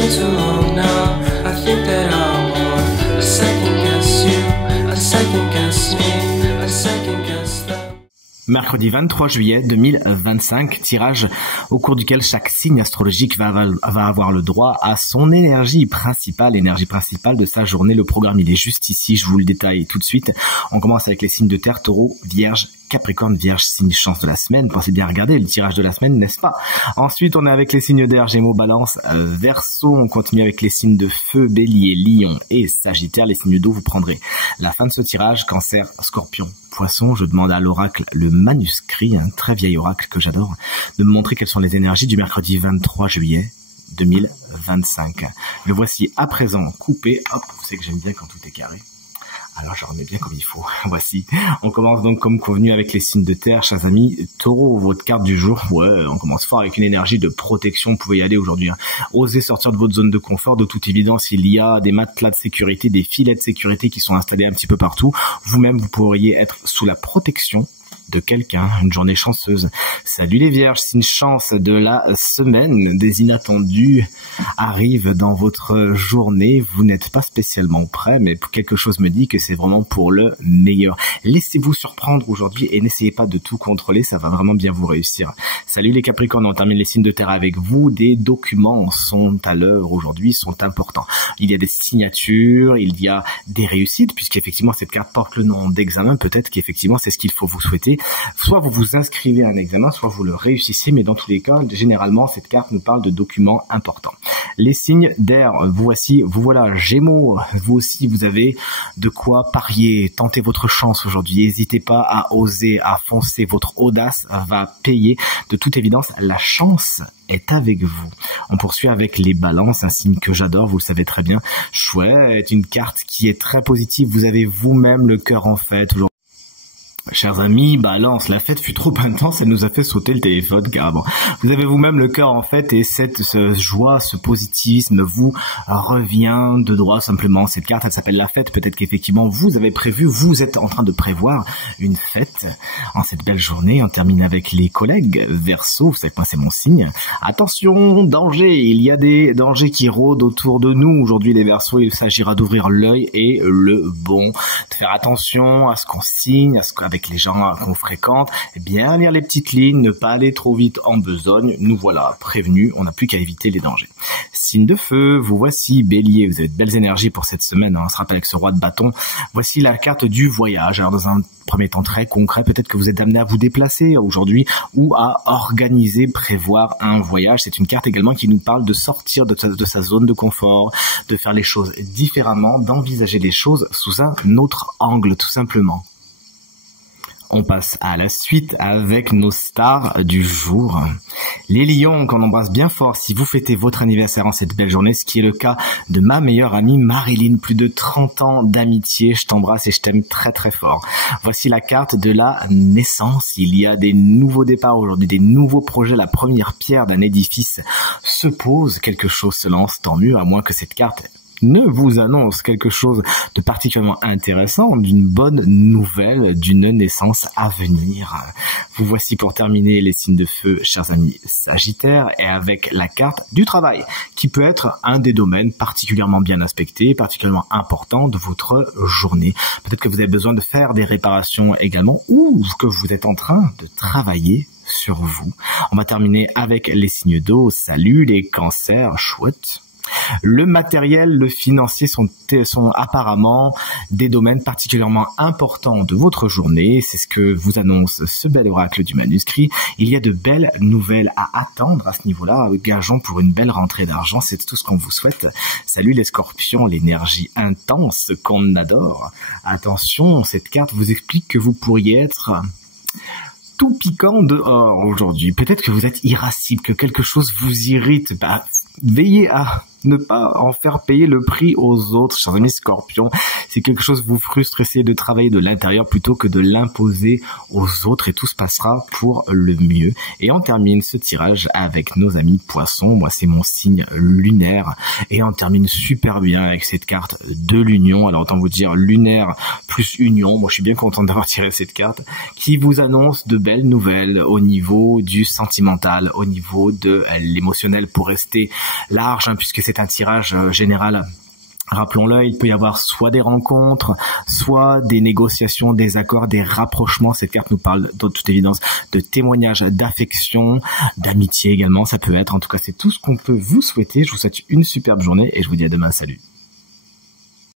been too long now. I think that I want a second guess you, a second guess me, a second guess them. Mercredi 23 juillet 2025, tirage au cours duquel chaque signe astrologique va avoir le droit à son énergie principale de sa journée. Le programme, il est juste ici, je vous le détaille tout de suite. On commence avec les signes de terre, taureau, vierge, Capricorne, Vierge, signe chance de la semaine. Pensez bien regarder le tirage de la semaine, n'est-ce pas? Ensuite, on est avec les signes d'air, Gémeaux, Balance, Verseau. On continue avec les signes de feu, Bélier, Lion et Sagittaire. Les signes d'eau, vous prendrez la fin de ce tirage. Cancer, Scorpion, Poisson. Je demande à l'oracle, le manuscrit, un très vieil oracle que j'adore, de me montrer quelles sont les énergies du mercredi 23 juillet 2025. Le voici à présent coupé. Hop, vous savez que j'aime bien quand tout est carré. Alors je remets bien comme il faut. Voici. On commence donc comme convenu avec les signes de terre, chers amis. Taureau, votre carte du jour. Ouais, on commence fort avec une énergie de protection. Vous pouvez y aller aujourd'hui. Osez sortir de votre zone de confort. De toute évidence, il y a des matelas de sécurité, des filets de sécurité qui sont installés un petit peu partout. Vous-même, vous pourriez être sous la protection de quelqu'un, une journée chanceuse. Salut les vierges, signe chance de la semaine, des inattendus arrivent dans votre journée, vous n'êtes pas spécialement prêt, mais quelque chose me dit que c'est vraiment pour le meilleur. Laissez-vous surprendre aujourd'hui et n'essayez pas de tout contrôler, ça va vraiment bien vous réussir. Salut les capricornes, on termine les signes de terre avec vous, des documents sont à l'heure aujourd'hui, sont importants. Il y a des signatures, il y a des réussites, puisqu'effectivement cette carte porte le nom d'examen, peut-être qu'effectivement c'est ce qu'il faut vous souhaiter. Soit vous vous inscrivez à un examen, soit vous le réussissez, mais dans tous les cas, généralement, cette carte nous parle de documents importants. Les signes d'air, vous voilà, Gémeaux, vous aussi, vous avez de quoi parier, tenter votre chance aujourd'hui. N'hésitez pas à oser, à foncer, votre audace va payer. De toute évidence, la chance est avec vous. On poursuit avec les balances, un signe que j'adore, vous le savez très bien. Chouette, une carte qui est très positive, vous avez vous-même le cœur en fête aujourd'hui. Chers amis, Balance, la fête fut trop intense, elle nous a fait sauter le téléphone carrément. Vous avez vous-même le cœur en fête et cette joie, ce positivisme vous revient de droit simplement. Cette carte, elle s'appelle la fête. Peut-être qu'effectivement vous avez prévu, vous êtes en train de prévoir une fête en cette belle journée. On termine avec les collègues Verseau, vous savez que moi c'est mon signe. Attention, danger, il y a des dangers qui rôdent autour de nous. Aujourd'hui les Verseaux, il s'agira d'ouvrir l'œil et le bon, de faire attention à ce qu'on signe, avec les gens qu'on fréquente, bien lire les petites lignes, ne pas aller trop vite en besogne. Nous voilà prévenus, on n'a plus qu'à éviter les dangers. Signe de feu, vous voici, Bélier, vous avez de belles énergies pour cette semaine, on se rappelle avec ce roi de bâton. Voici la carte du voyage. Alors dans un premier temps très concret, peut-être que vous êtes amené à vous déplacer aujourd'hui ou à organiser, prévoir un voyage. C'est une carte également qui nous parle de sortir de sa zone de confort, de faire les choses différemment, d'envisager les choses sous un autre angle tout simplement. On passe à la suite avec nos stars du jour. Les lions, qu'on embrasse bien fort si vous fêtez votre anniversaire en cette belle journée, ce qui est le cas de ma meilleure amie Marilyn, plus de 30 ans d'amitié. Je t'embrasse et je t'aime très très fort. Voici la carte de la naissance. Il y a des nouveaux départs aujourd'hui, des nouveaux projets. La première pierre d'un édifice se pose, quelque chose se lance, tant mieux, à moins que cette carte ne vous annonce quelque chose de particulièrement intéressant, d'une bonne nouvelle, d'une naissance à venir. Vous voici pour terminer les signes de feu, chers amis Sagittaires, et avec la carte du travail, qui peut être un des domaines particulièrement bien aspectés, particulièrement important de votre journée. Peut-être que vous avez besoin de faire des réparations également, ou que vous êtes en train de travailler sur vous. On va terminer avec les signes d'eau. Salut les cancers, chouette. Le matériel, le financier sont apparemment des domaines particulièrement importants de votre journée. C'est ce que vous annonce ce bel oracle du manuscrit. Il y a de belles nouvelles à attendre à ce niveau-là. Gageons pour une belle rentrée d'argent. C'est tout ce qu'on vous souhaite. Salut les scorpions, l'énergie intense qu'on adore. Attention, cette carte vous explique que vous pourriez être tout piquant dehors aujourd'hui. Peut-être que vous êtes irascible, que quelque chose vous irrite. Veillez à ne pas en faire payer le prix aux autres, chers amis scorpions. Si quelque chose vous frustre, essayez de travailler de l'intérieur plutôt que de l'imposer aux autres et tout se passera pour le mieux. Et on termine ce tirage avec nos amis poissons. Moi, c'est mon signe lunaire. Et on termine super bien avec cette carte de l'union. Alors, autant vous dire lunaire plus union. Moi, je suis bien content d'avoir tiré cette carte qui vous annonce de belles nouvelles au niveau du sentimental, au niveau de l'émotionnel pour rester large, puisque c'est un tirage général. Rappelons-le, il peut y avoir soit des rencontres, soit des négociations, des accords, des rapprochements. Cette carte nous parle de toute évidence de témoignages d'affection, d'amitié également. Ça peut être, en tout cas, c'est tout ce qu'on peut vous souhaiter. Je vous souhaite une superbe journée et je vous dis à demain. Salut.